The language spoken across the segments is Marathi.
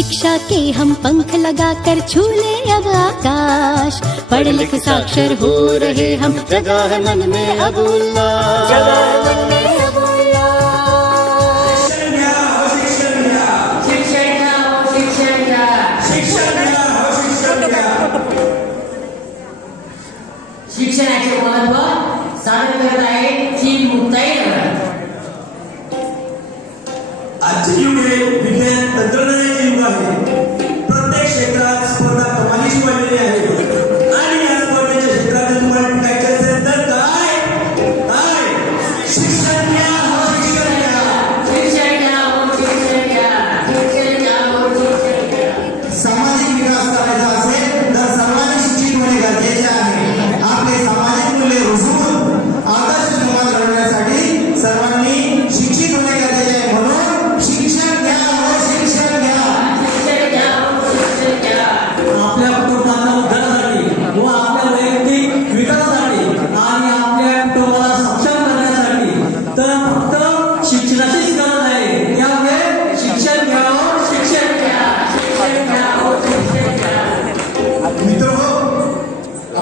शिक्षा के हम पंख लगाकर छू ले अब आकाश। पढ़ लिख साक्षर हो रहे हम, जगा है मन में अब उल्लास, जगा है मन में अब उल्लास। शिक्षणाचे महत्व सादर करत आहे श्री मुक्ताई नवरा। आजचे युग हे विज्ञान तंत्रज्ञानाचे युग आहे। प्रत्येक क्षेत्रात स्पर्धा कमालीची वाढलेली आहे आणि या स्पर्धेच्या क्षेत्रात तुम्हाला टिकायचे असेल तर काय शिक्षण घ्या, शिक्षण घ्या, शिक्षण घ्या, शिक्षण घ्या, शिक्षण घ्या, शिक्षण घ्या। सामाजिक विकास करायचा असेल तर सर्वांनी शिक्षित होणे गरजेचे आहे। आपले सामाजिक मूल्य रुजवून आदर्श समाज घडवण्यासाठी सर्वांनी शिक्षित होणे गरजेचे आहे। म्हणून शिक्षण घ्या, शिक्षण घ्या, शिक्षण घ्या, शिक्षण घ्या। आपल्या कुटुंबाच्या उद्धारासाठी व आपल्या वैयक्तिक विकासासाठी आणि आपल्या कुटुंबाला सक्षम करण्यासाठी तर फक्त शिक्षणाचीच गरज आहे। त्यामुळे शिक्षण घ्या, शिक्षण घ्या, शिक्षण घ्या, शिक्षण घ्या। मित्रहो,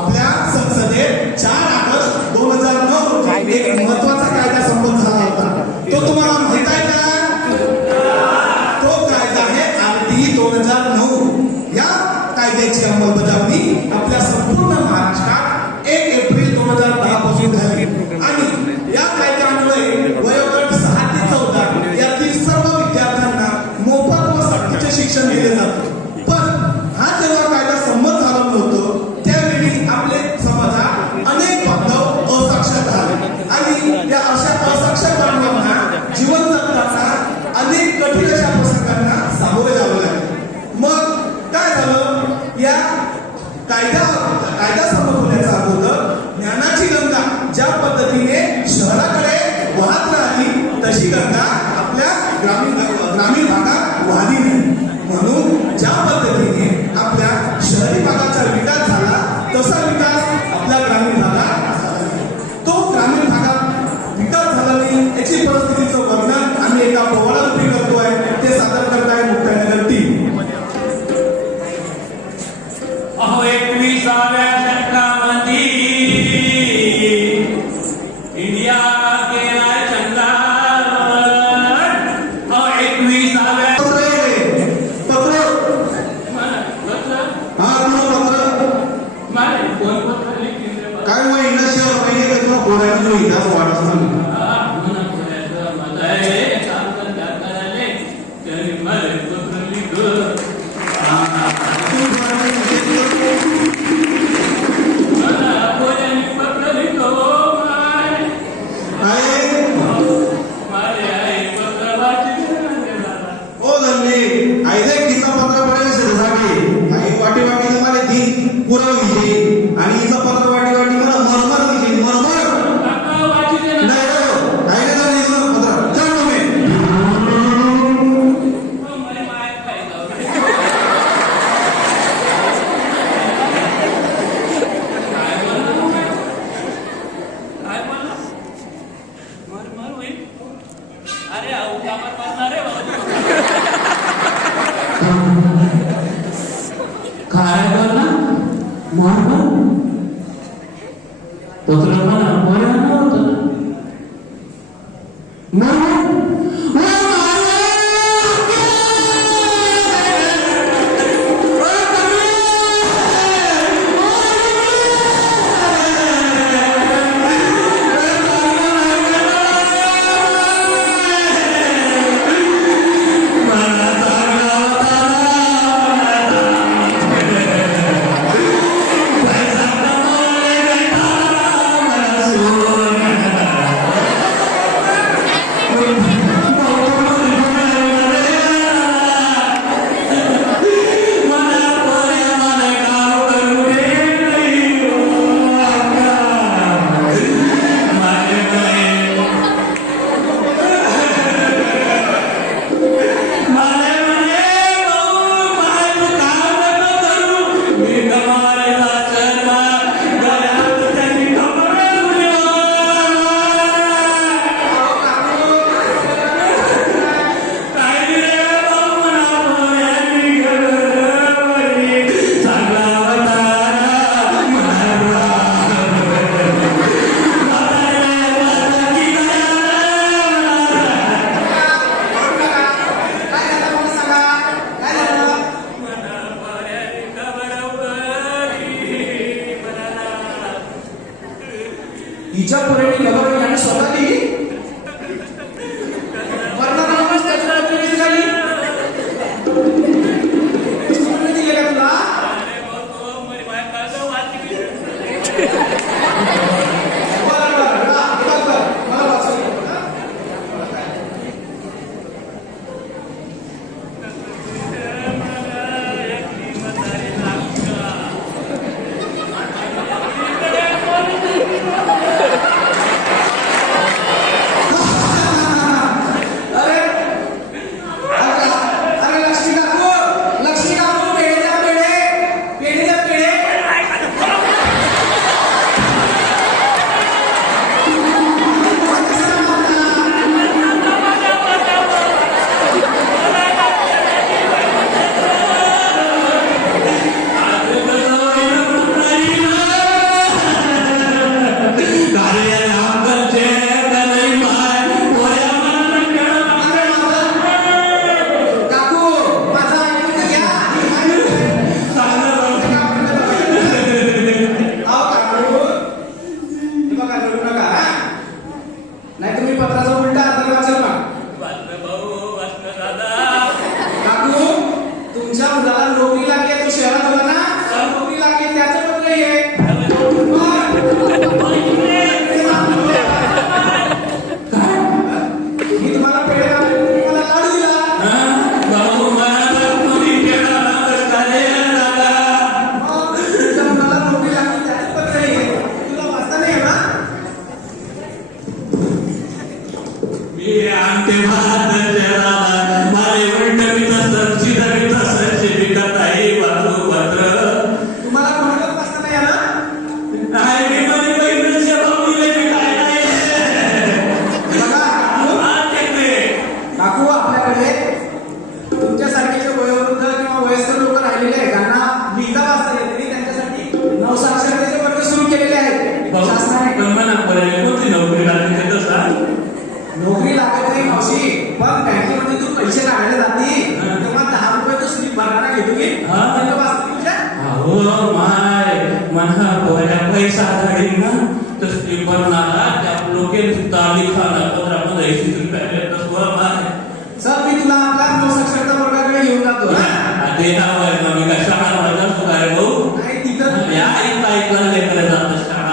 आपल्या संसदेत 4 ऑगस्ट 2009 रोजी एक महत्त्वाचा कायदा संमत झाला होता। तो तुम्हाला माहित आहे का? तो कायदा आहे RTE 2009। या कायद्याची अंमलबजावणी आपल्या संपूर्ण महाराष्ट्रात 1 एप्रिल 2010 पासून झाली आणि या कायद्यामुळे वयोगट 6 ते 14 यातील सर्व विद्यार्थ्यांना मोफत व सक्तीचे शिक्षण दिले जाते। पण हा जेव्हा कायदा संमत झाला नव्हतो त्यावेळी आपले समाजात अनेक बांधव असाक्षर झाले आणि या अशा असाक्षर बांधवांना जीवन जगताना अनेक कठीण अशा प्रसंगांना सामोरे जावे लागले। मग काय झालं? या कायदा संमत होण्याच्या अगोदर ज्ञानाची गंगा ज्या पद्धतीने शहराकडे वाहत राहिली तशी गंगा आपल्या ग्रामीण भागात वाहली नाही। म्हणून ज्या पद्धतीने आपल्या शहरी भागाचा विकास झाला तसा विकास आपल्या ग्रामीण भागात झाला नाही। तो ग्रामीण भागात विकास झाला नाही याची परिस्थितीचं वर्णन आम्ही एका पोवाडारूपी करतोय। ते सादर करताय मुक्ताईनगर टीम। अहो 21व्या शतकामध्ये इंडिया गेलाय चंद्रावर। अहो 21व्या काय महिना शहर महिने किंवा पोरांना इतिहास वाटत आणि इथं पत्र वाटी वाटी मला मरमर दिली मरमर हिच्या पुरेणी गवर याने स्वतः लिहिली वर्णनानुसार त्याची नोकरी झाली कोणी दिले का तुला मला वाचून दे. अरे अरे लक्ष्मी काकू पेढे द्या पेढे काकू माझा ऐकून तर घ्या अहो काकू हे बघा रडू नका हा? नाही तुम्ही पत्राचा उलटा अर्थ वाचल ना काकू तुमच्या मुलाला नोकरी लागली तो शहरात होता ना नोकरी लागली त्याचं पत्र हे मी तुम्हाला पेढे लावले तुम्ही मला लाडू दिला तुमच्या मुलाला नोकरी लागली त्याचं पत्र हे तुला वाचता नाही ना तुम्हाला कोणालाच वाचता नाही ना बघा काकू आपल्याकडे तुमच्यासारखे जे वयोवृद्ध किंवा वयस्कर लोक राहिलेले आहेत ज्यांना लिहिता वाचता येत नाही त्यांच्यासाठी नवसाक्षरतेचे वर्ग सुरू केलेले आहेत शासनाने नोकरी लागत नाही मावशी पण बँकेमध्ये तू पैसे काढले जातील तेव्हा 10 रुपये तो स्लिप भरणारा घेतो की त्यांना वाचते तुझ्या पैसा काढील ना तर बनणारा त्या लोकेल तारीखाना 15-20 रुपये सर मी तुला आपल्या नवसाक्षरता वर्गाकडे घेऊन जातो हा? ते नाव आहे का मी काय शाळा माझ्या काय भाऊ नाही तिथं या ऐकला लेकर जातं शाळा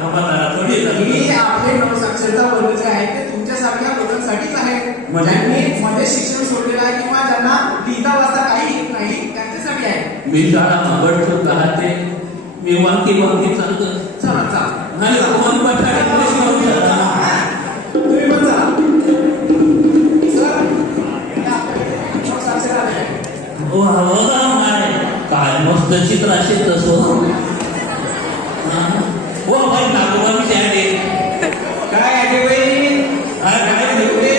आम्हाला थोडी ही आपले नवसाक्षरता वर्ग जे आहे ते तुमच्यासारख्या लोकांसाठीच आहे म्हणजे? ज्यांनी मध्ये शिक्षण सोडलेलं आहे किंवा ज्यांना लिहिता वाचता काही येत नाही त्यांच्यासाठी आहे मी शाळा आवडतो राहते मी वाकी चालतो चला चला आणि कोण पठाडे तुम्ही पण चला सर हे आपले नवसाक्षर आहे काय मस्त चित्र असेल तसं हो भाई नागोबा मी त्या काय आहे बाई काय ठेवले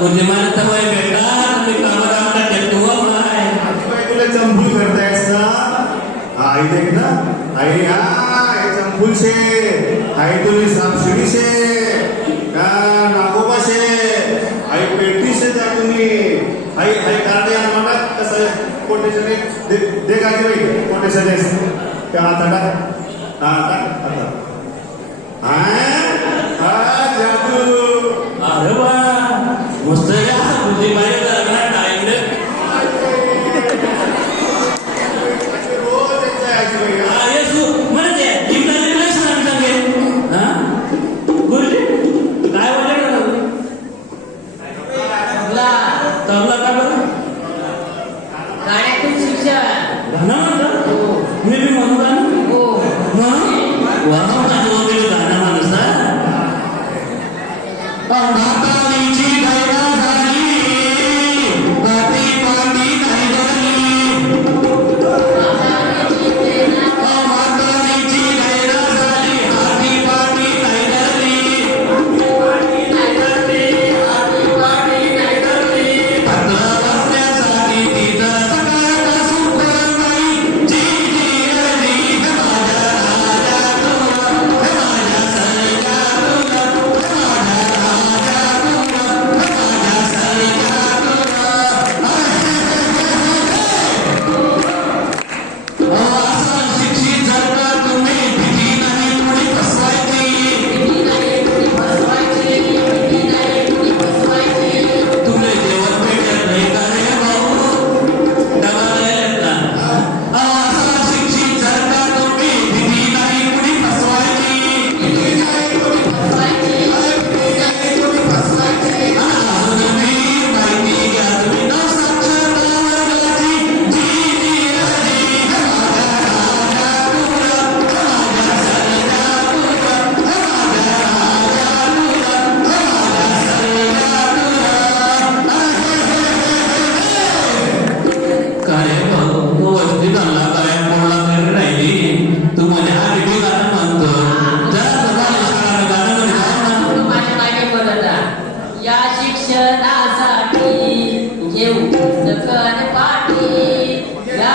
बुद्धिमान वय बेटा तुम्ही कामाला टेकतो तुला चंपूल करतायस ना आई देख ना आई हा चंपूल से आई तुले सापशिडी से का नागोबा से आई पेटी से जा तुम्ही आई आई कार्डे मला कसं कोटेशन दे काय बाई कोटेशन देस त्या आता टाक हा टाक आता हा जादू अरे वा मस्त आहे असं बुद्धी पाहिजे लागणार टाळीकडे येसू म्हणजे जिंकणारे नाही सांगे हा गुरुजी काय बोलले तुला तबला का बरं गाण्यातून शिक्षण गाणं म्हणतात मी बी म्हणू गाणं हो गाणं माणूस म्हातारीची दैना झाली गाठी पाठी नाही झाली म्हातारीची दैना झाली हाती पाठी नाही झाली पत्र बसण्यासाठी तिथं सकाळपासून कोण नाही जी जी रजी माझ्या राजा तुला माझ्या सरका तुला शिक्षित जर का तुम्ही भीती नाही थोडी तुम्ही जेवण भेटत नाही का रे भाऊ असा शिक्षित जर का तुम्ही भीती नाही थोडी फसवायची अजून मी माहिती घ्या तुम्ही नवसाक्षर वर्गाची जी जी रजी माझ्या राजा तुला माझ्या सरका तुला माझ्या राजा तुला माझ्या सरका काय भाऊ तो वस्ती चालला काय बोलला तरी राहिली तू म्हणे हा किती गाणं म्हणतो जरा तुम्हाला शाळा गाणं मध्ये जाऊ ना माझ्या मागे बोलता या शिक्षणासाठी घेऊ सकल पाठी या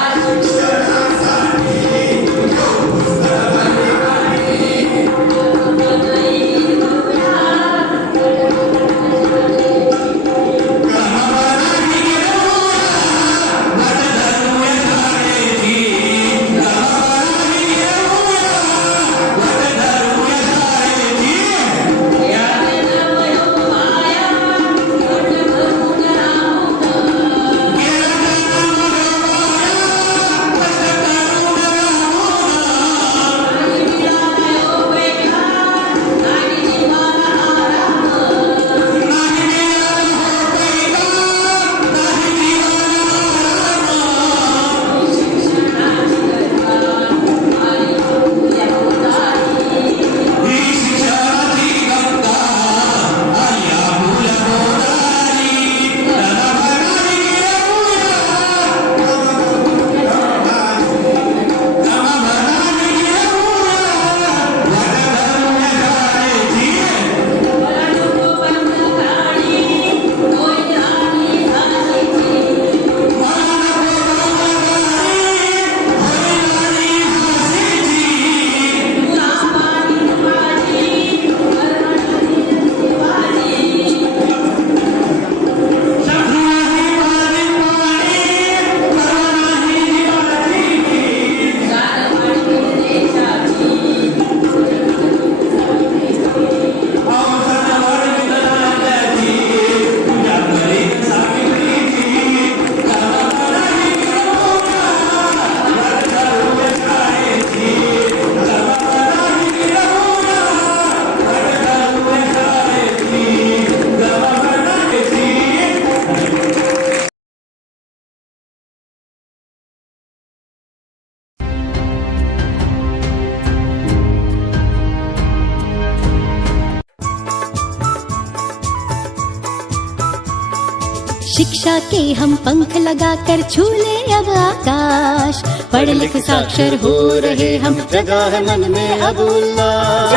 शिक्षा के हम पंख लगाकर झूले अब आकाश पढ़ लिख साक्षर हो रहे हम जगा है मन में अब उल्लास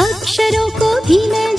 अक्षरों को भी मैं